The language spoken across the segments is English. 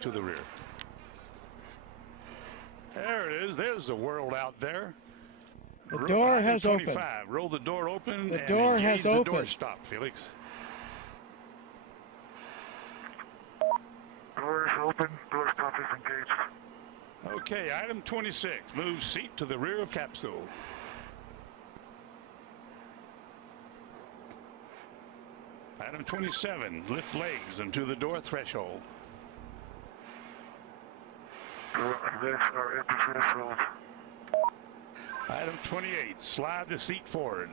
to the rear. There it is. There's the world out there. The door has opened. Roll the door open. The door has opened. The door stop, Felix. Door is open. Door stop is engaged. Okay, item 26. Move seat to the rear of capsule. Item 27. Lift legs into the door threshold. Legs are at the threshold. Item 28. Slide the seat forward.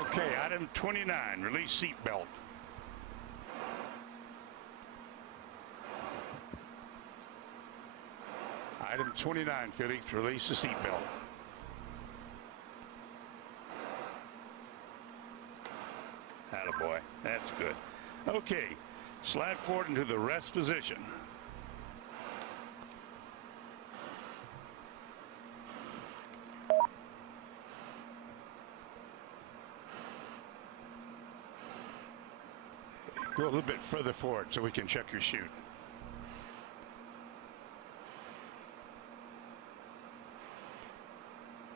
Okay, item 29. Release seat belt. Item 29, Felix, release the seat belt. Attaboy, that's good. Okay, slide forward into the rest position. Go a little bit further forward so we can check your chute.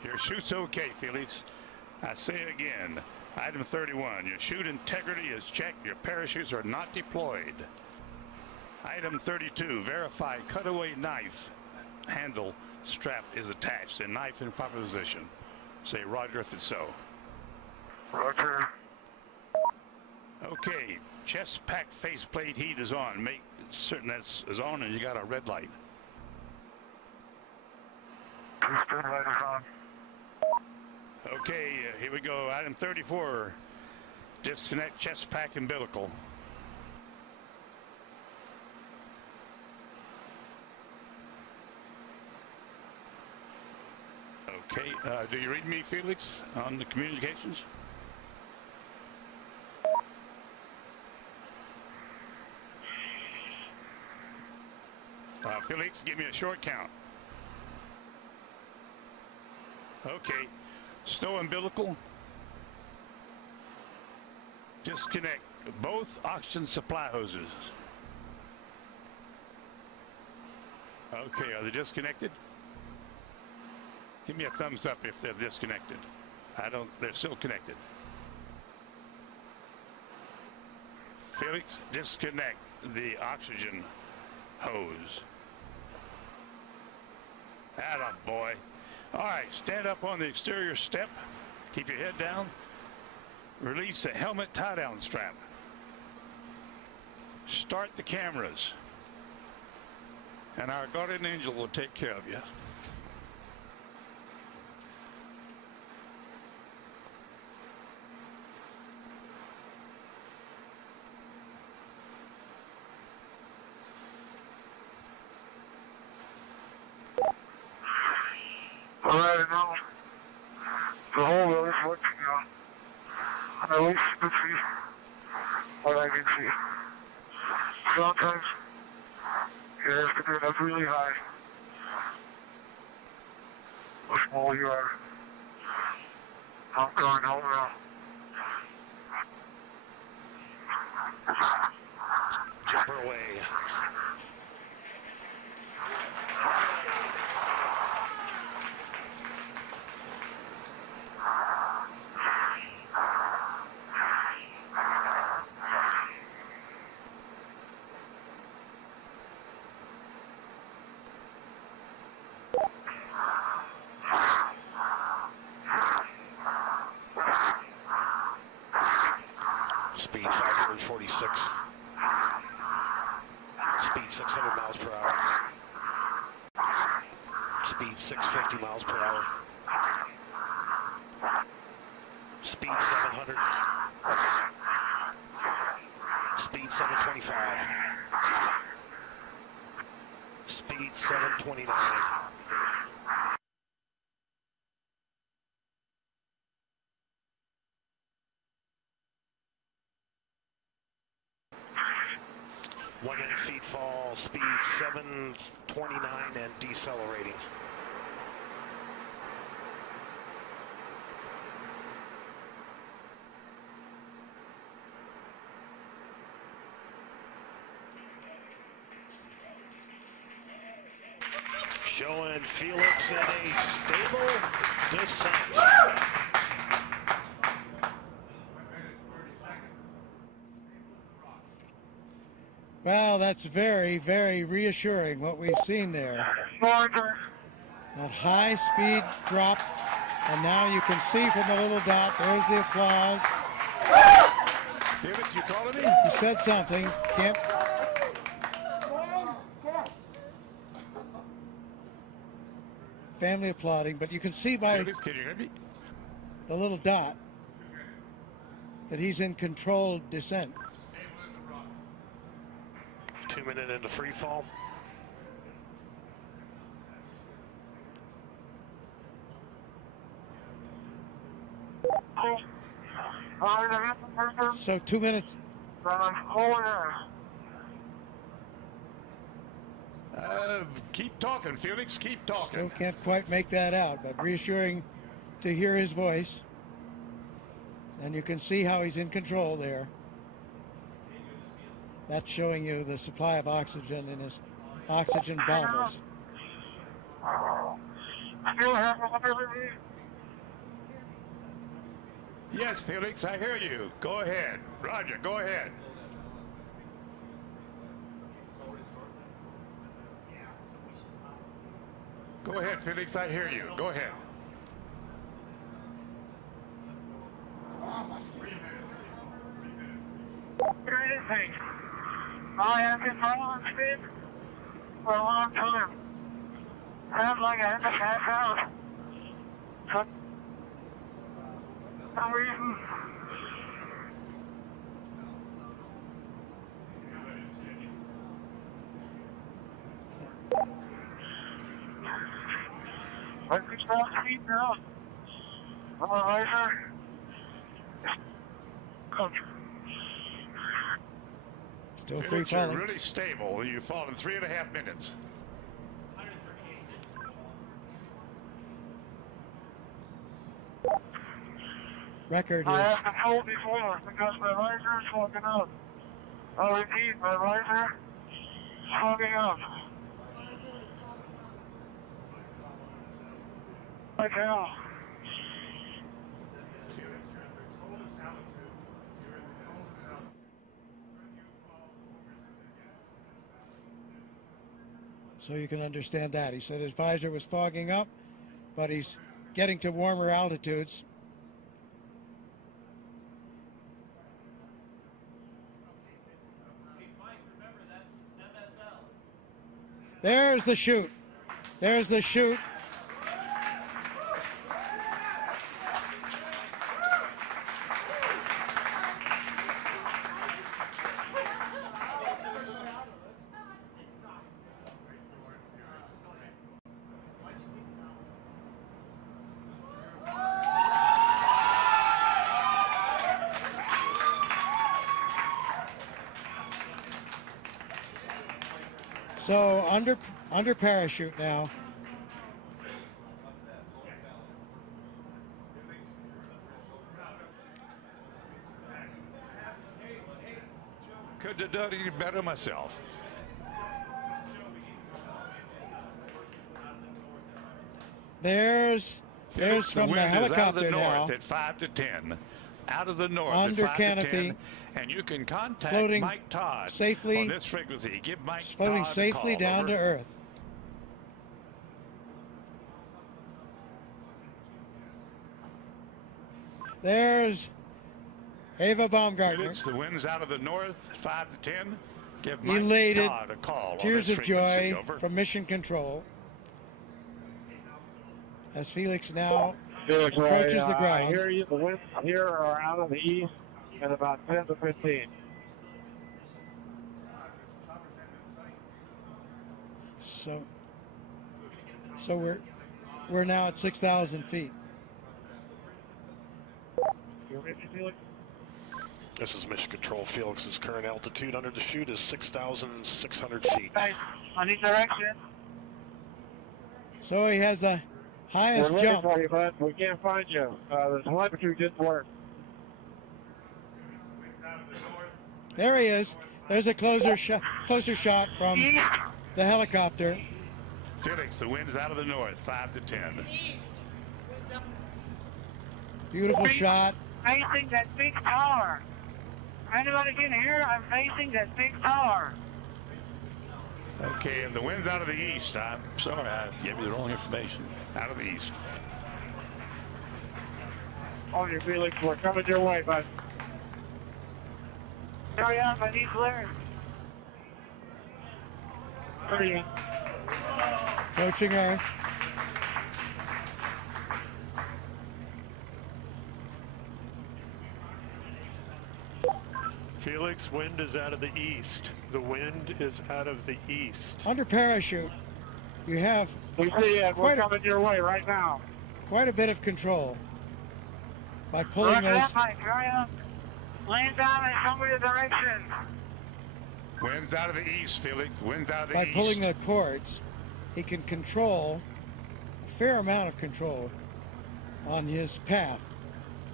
Your chute's okay, Felix. I say again, item 31, your chute integrity is checked. Your parachutes are not deployed. Item 32, verify cutaway knife handle strap is attached and knife in proper position. Say roger if it's so. Roger. Okay, chest pack faceplate heat is on. Make certain that's on and you got a red light. Piston light is on. Okay, here we go. Item 34, disconnect chest pack umbilical. Okay, do you read me, Felix, on the communications? Felix, give me a short count. Okay. Stow umbilical. Disconnect both oxygen supply hoses. Okay, are they disconnected? Give me a thumbs up if they're disconnected. They're still connected. Felix, disconnect the oxygen hose. Attaboy. All right, stand up on the exterior step. Keep your head down. Release the helmet tie-down strap. Start the cameras. And our guardian angel will take care of you. All right, now the whole road is working out. And at least you can see what I can see. Sometimes you have to get up really high. The smaller you are. I'm going home now. Jumper away. Speed 546. Speed 600 miles per hour. Speed 650 miles per hour. Speed 700. Speed 725. Speed 729. Feet fall, speed 729 and decelerating. Showing Felix in a stable descent. Well, that's very, very reassuring what we've seen there. That high speed drop, and now you can see from the little dot, there's the applause. Felix, you calling me? He said something. Can't. Family applauding, but you can see by Felix, can you hear me? the little dot that he's in controlled descent. 2 minutes into free fall. So 2 minutes. Keep talking, Felix. Keep talking. Still can't quite make that out, but reassuring to hear his voice. And you can see how he's in control there. That's showing you the supply of oxygen in his oxygen bottles. Yes, Felix, I hear you. Go ahead. Roger, go ahead. Go ahead, Felix, I hear you. Go ahead. I have been following speed for a long time. Sounds like I had to pass out. For some reason. I can stop speed now. Otherwise, Still free Felix, you're falling. really stable. You fall in 3.5 minutes. Record I is have been told before because my visor is fogging up. I'll repeat, my visor is fogging up. Like hell. so you can understand that. He said his visor was fogging up, but he's getting to warmer altitudes. There's the chute. There's the chute. So under parachute now. Could have done it better myself. There's from the helicopter now. At 5 to 10. Out of the north Under at 5 canopy, to 10, and you can contact floating Mike Todd safely on this frequency. Give Mike floating Todd safely a call. down Over. to Earth. There's Ava Baumgartner. Felix, the wind's out of the north, 5 to 10. Give Mike Elated, Todd a call. tears on of this joy frequency. Over. from Mission Control as Felix now Felix, approaches the I ground. hear you. The winds here are out of the east at about 10 to 15. So we're now at 6,000 feet. You ready, Felix? This is Mission Control. Felix's current altitude under the chute is 6,600 feet. Hey, I need direction. So he has the highest We're looking jump. for you, bud. We can't find you. The telemetry didn't work. There he is. There's a closer shot from the helicopter. Felix, the wind's out of the north, 5 to 10. Beautiful shot. Facing that big tower. Anybody can hear? I'm facing that big tower. Okay, and the wind's out of the east. I'm sorry, I gave you the wrong information. Out of the east. On your Felix, we're coming your way, bud. Hurry up, I need clearance. Hurry up. Approaching Earth. Felix, wind is out of the east. The wind is out of the east. Under parachute, you have We see it. We're coming your way right now. quite a bit of control by pulling Roger those. that, Mike. Hurry up. Land down and show me the direction. Wind's out of the east, Felix. Wind's out of the By east. pulling the cords, he can control a fair amount of control on his path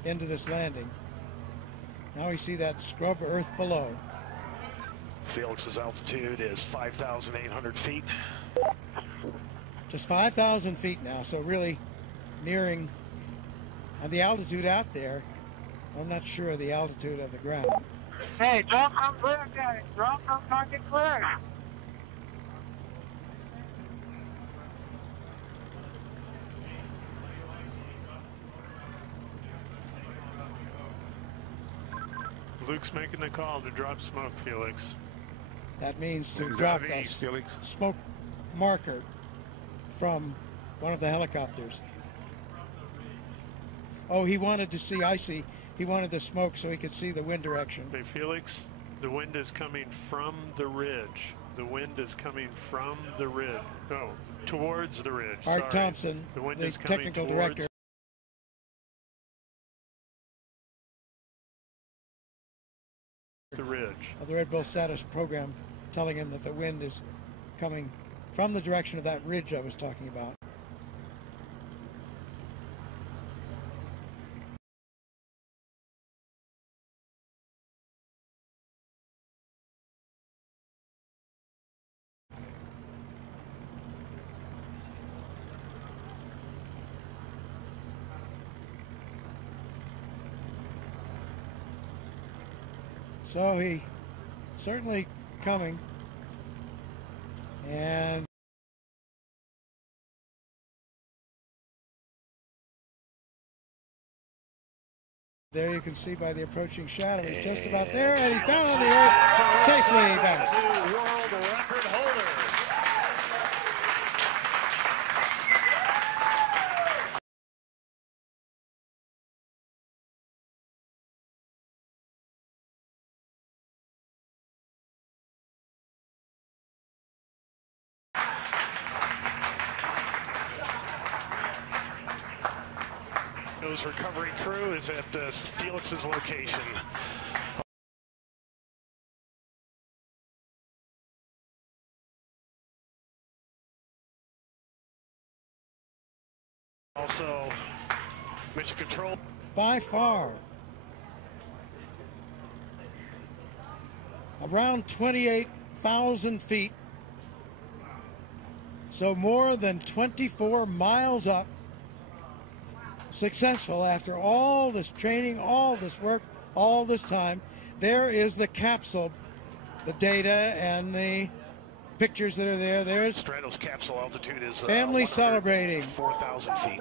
into this landing. Now we see that scrub earth below. Felix's altitude is 5,800 feet. Just 5,000 feet now, so really nearing, and the altitude out there, I'm not sure of the altitude of the ground. Hey, don't come clear, guys. Don't come target clear. Luke's making the call to drop smoke, Felix. That means to Wind's drop out of the a east, Felix. smoke marker from one of the helicopters. Oh, he wanted to see, I see. He wanted the smoke so he could see the wind direction. Hey, Felix, the wind is coming from the ridge. The wind is coming from the ridge. Oh, towards the ridge. Art Sorry. Thompson, The wind the is coming technical towards director. the ridge. Of the Red Bull status program, telling him that the wind is coming from the direction of that ridge I was talking about. So he certainly coming, and there you can see by the approaching shadow, he's just about there, and he's down on the earth safely back. New world record holder. His recovery crew is at Felix's location. Also, mission control. By far, around 28,000 feet, so more than 24 miles up. Successful after all this training, all this work, all this time. There is the capsule, the data and the pictures that are there. There's Stratos capsule altitude is family celebrating. 4,000 feet.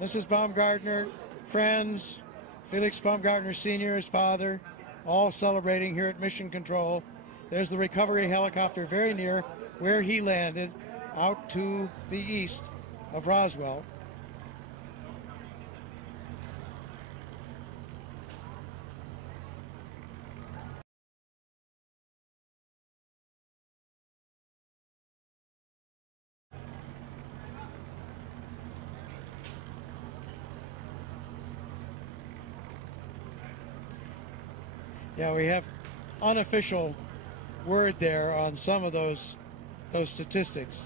Mrs. Baumgartner, friends, Felix Baumgartner Sr., his father, all celebrating here at Mission Control. There's the recovery helicopter very near where he landed, out to the east of Roswell. Yeah, we have unofficial word there on some of those statistics.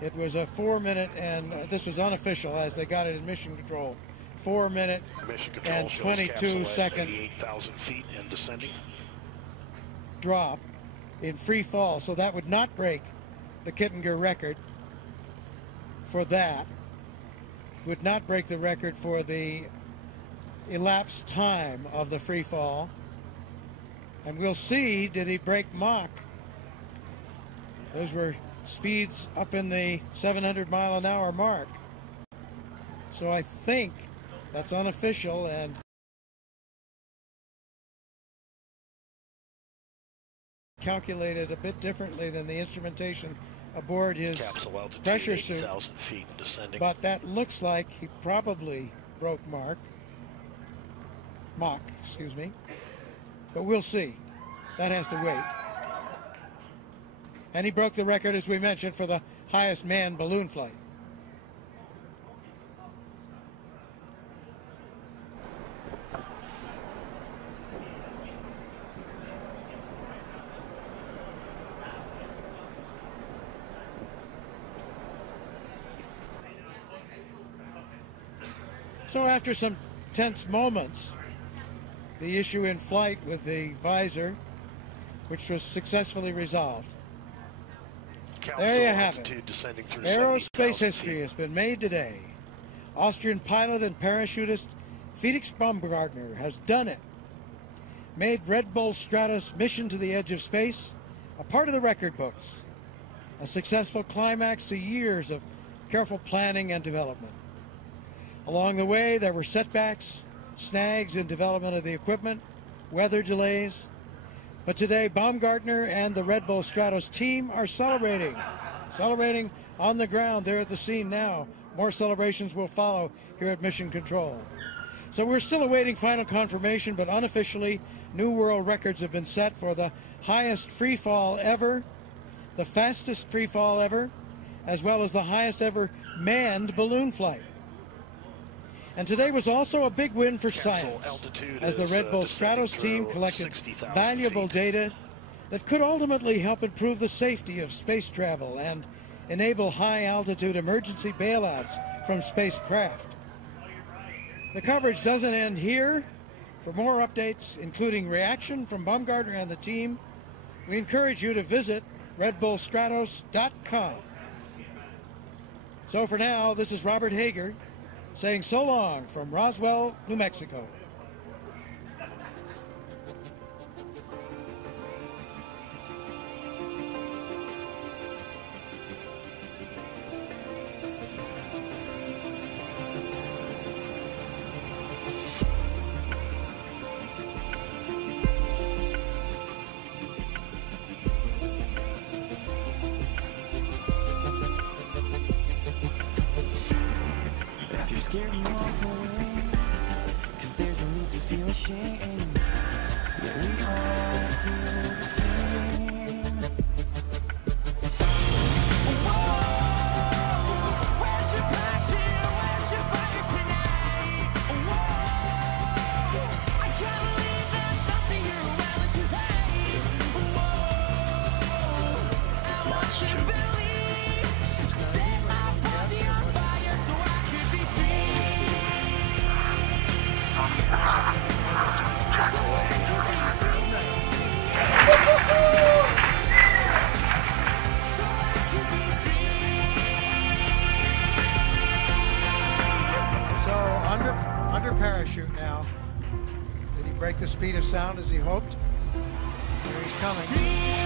It was a 4 minute, and this was unofficial as they got it in Mission Control. 4 minute Mission Control and shows 22 capsule at second 88,000 feet and descending. drop in free fall, so that would not break the Kittinger record for that. Would not break the record for the elapsed time of the free fall. And we'll see, did he break Mach? Those were speeds up in the 700-mile-an-hour mark. So I think that's unofficial and calculated a bit differently than the instrumentation aboard his capsule altitude, pressure suit. 8,000 feet and descending. But that looks like he probably broke Mach, excuse me. But we'll see. That has to wait. And he broke the record, as we mentioned, for the highest manned balloon flight. So after some tense moments, the issue in flight with the visor, which was successfully resolved. There you have it. Aerospace history has been made today. Austrian pilot and parachutist Felix Baumgartner has done it. Made Red Bull Stratos mission to the edge of space a part of the record books. A successful climax to years of careful planning and development. Along the way, there were setbacks, snags in development of the equipment, weather delays. But today, Baumgartner and the Red Bull Stratos team are celebrating. Celebrating on the ground. They're at the scene now. More celebrations will follow here at Mission Control. So we're still awaiting final confirmation, but unofficially, new world records have been set for the highest free fall ever, the fastest free fall ever, as well as the highest ever manned balloon flight. And today was also a big win for science, as the Red Bull Stratos team collected valuable data that could ultimately help improve the safety of space travel and enable high-altitude emergency bailouts from spacecraft. The coverage doesn't end here. For more updates, including reaction from Baumgartner and the team, we encourage you to visit redbullstratos.com. So for now, this is Robert Hager, saying so long from Roswell, New Mexico. Scared and walk away, 'cause there's no need to feel ashamed. Yeah, we all feel the same. Whoa, where's your passion? Where's your fire tonight? Whoa, I can't believe there's nothing you're willing to hate. Whoa, I want you to believe. Set my body on fire so I could be free. So under parachute now. Did he break the speed of sound as he hoped? Here he's coming.